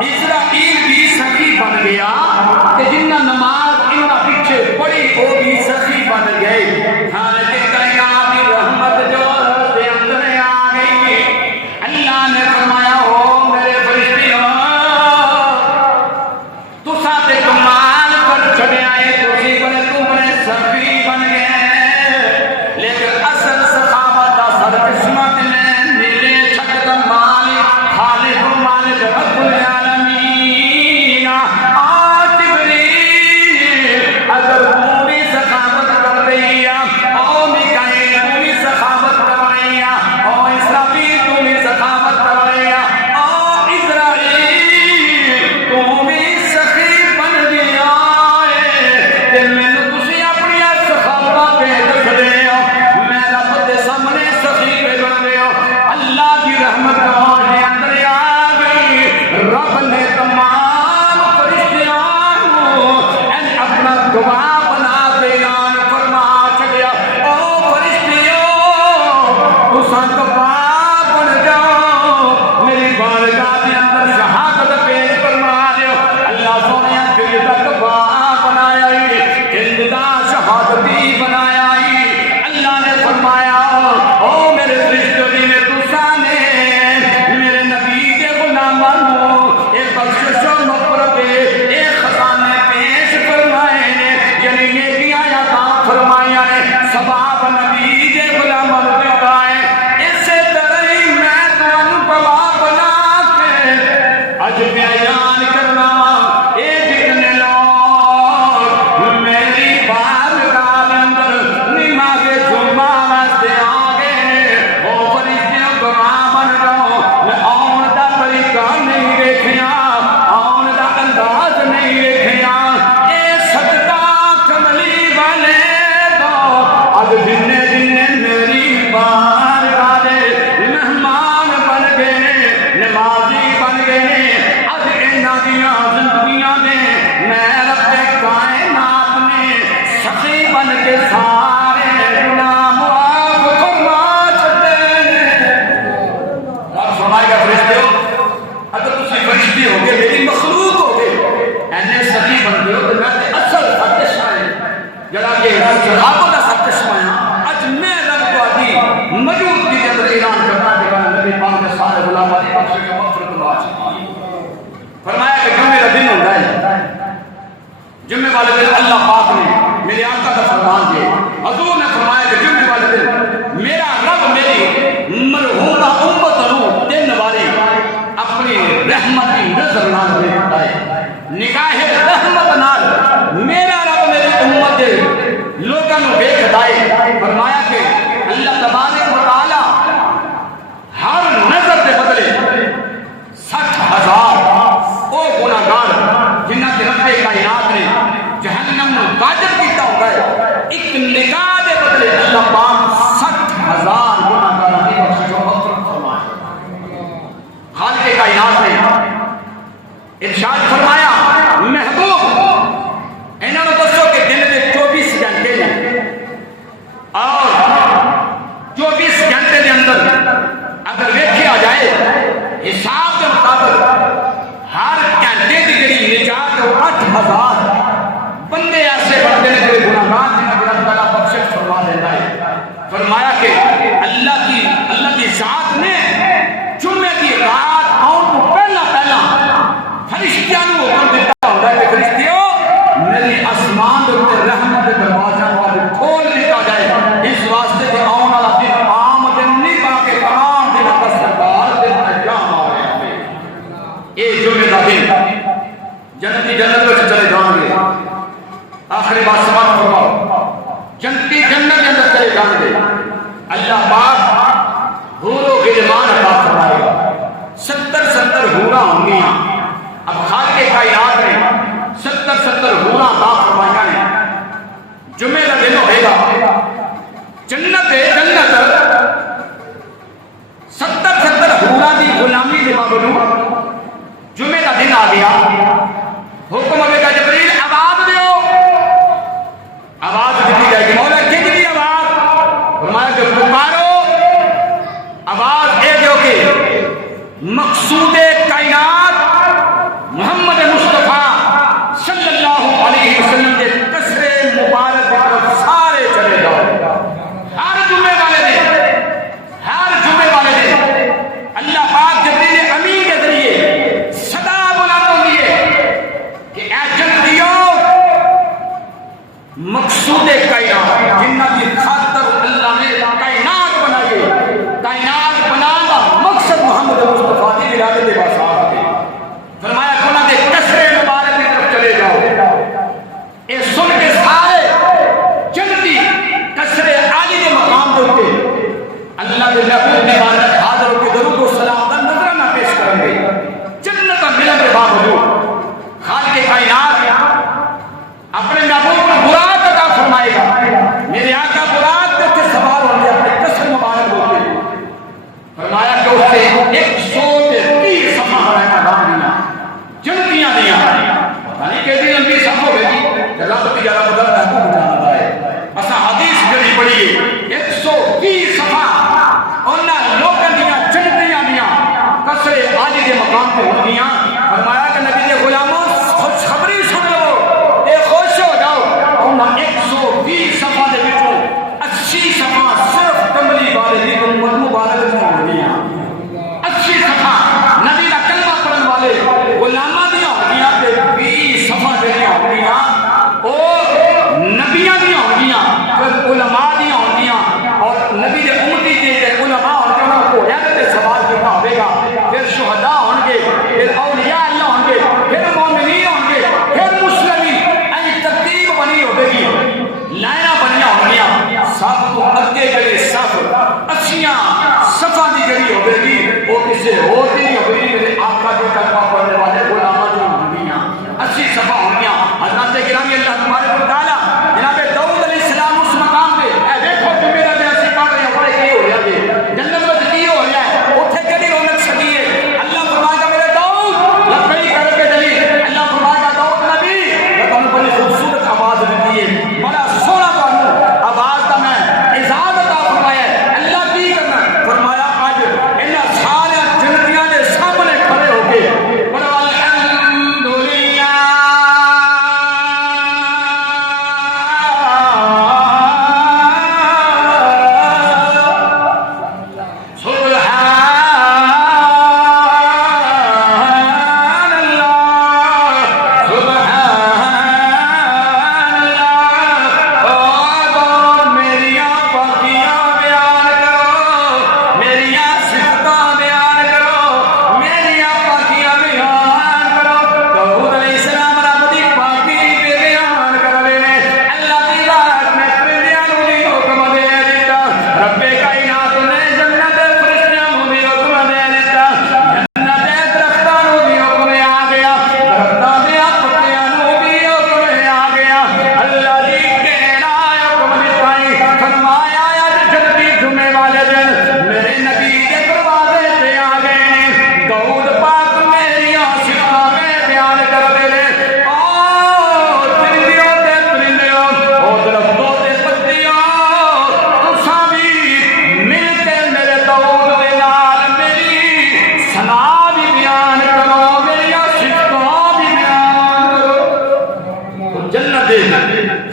اسرائیل بھی سخی بن گیا کہ جنہ نماز انہاں پیچھے پڑھی وہ بھی سخی بن گئے. حالانکہ کائنات کی رحمت جو دے اندر آ گئی. اللہ نے فرمایا ہو میرے فرشتیوں تو ساتھ کمال پر چڑھے آئے تسی بنے تم بنے سخی بن گئے. لیکن اصل سخاوت اثر قسمت میں نیلے چھت کا مالک خالق و مالک رب العالمین. آج جبریل اگر پوری سخاوت کر رہی ہے او میکائیل پوری سخاوت کر رہی ہے او اسرافیل پوری سخاوت کر رہی ہے او اسرائیل تو بھی سخی بن گیا ہے. تے مینوں تسی اپنی سخاوت پہ دکھ رہے ہو میں رب دے سامنے سخی پہ بن رہے ہو. اللہ کی رحمت کے اندر آ گئی. رب نے تمام فرشتیاں اپنا گواہ بنا کے اعلان فرما چھڑیا او فرشتیوں تساں گواہ بن جاؤ میری بارگاہ کے اندر شہادت پیش فرما دیو. اللہ سونیا دل دا گواہ بنایا دل دا شہادتی بنایا. اللہ نے فرمایا او میرے فرشتوں نے تساں نے میرے نبی کے غلاماں نوں ایک بخشش و مغفرت ایک خزانے پیش فرمائے نے یعنی نیکیاں عطا فرمائیاں نے ثواب نبی کے غلاماں نوں دیتا ہے. اسی طرح ہی میں تانوں گواہ بنا کے اج بیان کرنا اے جتنے لوگ میری بارگاہ کے اندر نماز جمعہ واسطے آ گئے او فرشتیوں گواہ بن جاؤ. آن دا طریقہ نہیں دیکھیا آن دا انداز نہیں دیکھیا اے صدقہ کملی والے دو اب جننے جننے میری بارگاہ دے مہمان بن گئے نمازی بن گئے اب انہاں دیاں زندگیاں نے میں رب کائنات نے سخی بن کے سارے گناہ معاف فرما چھڈے نے. رب فرمائے گا فرشتیوں اگر تسی فرشتے ہو گے میری مخلوق ہو گے اینے سخی بن گئے ہو تو میں تے اصل سچ شاہ جڑا کہ صحابہ دا سچ شاہ اج میں رب تہاڈی موجودگی دے اندر اعلان کرتا کہ نبی پاک دے سارے غلامان دی بخشش و مغفرت واسطے فرمایا کہ جمعے کا دن ہوتا ہے. جمعے والے دن اللہ پاک نے میرے آقا کا فرمان دیا. حضور نے فرمایا کہ جمعے والے دن میرا رب میری مرحومہ امت نو دن باری اپنی رحمت کی نظر نال دیکھتا ہے. نگاہ رحمت نال میرا رب میری امت دے لوگاں نو دیکھتا ہے. فرمایا کہ اللہ تبارک و تعالی ہر نظر دے بدلے 60,000 او گناہگار جنہاں کے رب کائنات نے جہنم نو واجب کیتا ہوتا ہے ایک نگاہ دے بدلے اللہ پاک 60,000 گناہگاراں دی بخشش و مغفرت فرمائے. خالق کائنات نے ارشاد فرمایا محبوب انہاں نوں دسو کہ دن دے 24 گھنٹے نے اور 24 گھنٹے دے اندر اگر ویکھیا جائے حساب کے مطابق ہر گھنٹے کی جڑی نجات 8,000 بندے ایسے بندے نے جو گناہگار جنہیں اللہ تعالیٰ بخشش فرما دیتا ہے. فرمایا کہ اللہ کی ذات نے جمعے کی رات آؤں کو پہلا فرشتیاں نوں حکم دیتا ہوتا ہے کہ فرشتیوں میری آسمان دے اوپر رحمت کے دروازے والے کھول دیتا جائے. اس واسطے کہ آؤں والا دن عام دن نہیں بلکہ تمام دن کا سردار دن انجام آ رہے ہیں. یہ جمعے کا دن جنتی جنت میں چلے جان گے. آخری بات سمجھ فرماؤ جنتی جنت کے اندر چلے جان گے. اللہ پاک حور و غلمان عطا فرمائے گا. 70 حوراں ہوں گی. اب خالق کائنات نے 70 حوراں عطا فرمائے نے. جمعے کا دن ہوئے گا جنت 70 حوراں دی غلامی دے باوجود جمعے کا دن آ گیا. حکم ہوئے گا جبریل آواز دیو. آواز دیتی جائے گی. مولا کن دی آواز؟ فرمایا کہ پکارو. آواز اے دیو کہ مقصود کائنات مقصود کائنات جنہ کی خاطر اللہ نے کائنات بنائی کائنات بنانا مقصد محمد مصطفیٰ کی ولادت باصحابہ ہے فرمایا کھولا دے کسرے مبارک کی طرف چلے جاؤ اے سن کے سارے جنتی کسرے عالی کے مقام ہوتے اللہ کے محبوب نے بارک حاضر ہو کے درود و سلام کا نظرانہ پیش کریں گے جنت ملن کے باوجود خالق کائنات اپنے محبوب کو برات عطا فرمائے گا میرے آقا برات کے سوال ہوں گے اپنے کسر مبارک ہوتے فرمایا کہ اس سے 130 صفحہ ہے نام دیا جنتیاں دیا پتہ نہیں کیسی لمبی صفحہ ہوگی جلالتی جارہ بدل رہا ہے جانا ہے اسا حدیث جڑی پڑی ہے 130 صفحہ انہاں لوگوں دیا جنتیاں دیا کسر عالی کے مقام پہ ہوندیاں فرمایا کہ نبی کے غلاموں خوشخبری سن لو اے خوش ہو جاؤ انہاں 120 صفحہ دے وچوں 80 صفحہ صرف کملی والے دی امت مبارک دی ہوندیاں 80 صفحہ نبی دا کلمہ پڑھن والے غلاماں دی ہوندیاں تے 20 صفحہ دے ہوندیاں او نبیاں دی ہوندیاں پھر علماء دی ہوندیاں اور نبی دے امتی دے علماء ہوندیاں کو تے سوال کیتا ہوے گا پھر شہداء ہوں گے پھر اولیاء اللہ ہوں گے پھر مومنین ہوں گے پھر مسلمین این ترتیب بنی ہوگی لائنہ بنیا ہوگیا سب تو اگے جڑے صف اچھیاں صفہ دی جڑی ہوگی وہ کسے ہوتی نہیں ہوگی میرے آقا کے کلمہ پڑھنے والے علماء جو ہوگیاں اچھی صفہ ہوگیاں حضرت گرامی اللہ تبارک و تعالی جناب داؤد علیہ السلام اس مقام پہ اے دیکھو کہ میرا دل سے پڑھ رہے ہیں بڑے کی ہو رہا ہے جنت میں کی ہو رہا ہے اتھے کدی رونق سکی ہے اللہ فرمائے گا میرے داؤد لبیک رب دلیل اللہ فرمائے گا داؤد نبی میں تمہیں بڑی خوبصورت آواز دیتی ہے بڑا سونا تمہیں آواز کا میں اعزاز عطا فرمایا ہے اللہ کی کرنا فرمایا آج انہاں سارے جنتیاں دے سامنے کھڑے ہو کے بڑا الحمدللہ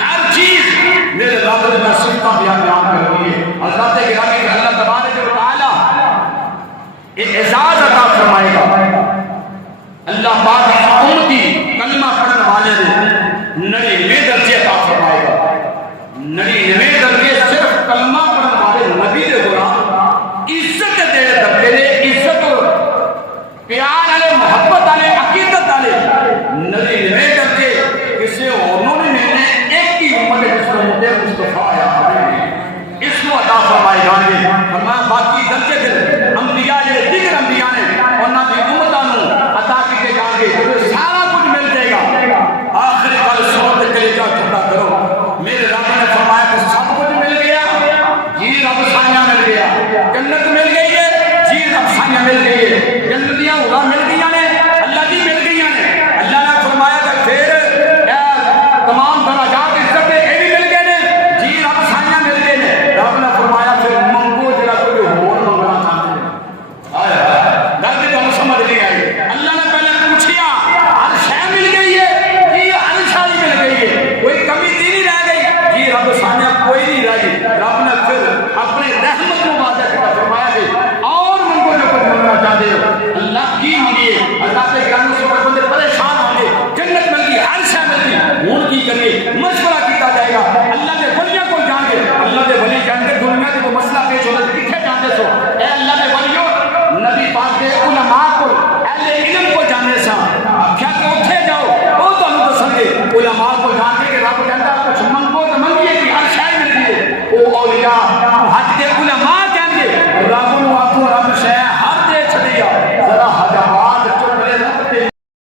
ہر چیز میرے رب نے سنتا بیان کر دی ہے حضرت گرامی اللہ تبارک و تعالی ایک اعزاز عطا فرمائے گا اللہ پاک امتی کلمہ پڑھن والے نے 99 درجے عطا فرمائے گا 99 درجے صرف کلمہ پڑھن والے نبی دے غلام عزت دے درجے نے عزت پیار والے محبت والے عقیدت والے 99 درجے کسی اور نے ایک ہی امت مصطفیٰ آیا اس کو عطا فرمائے گا فرمایا باقی درجے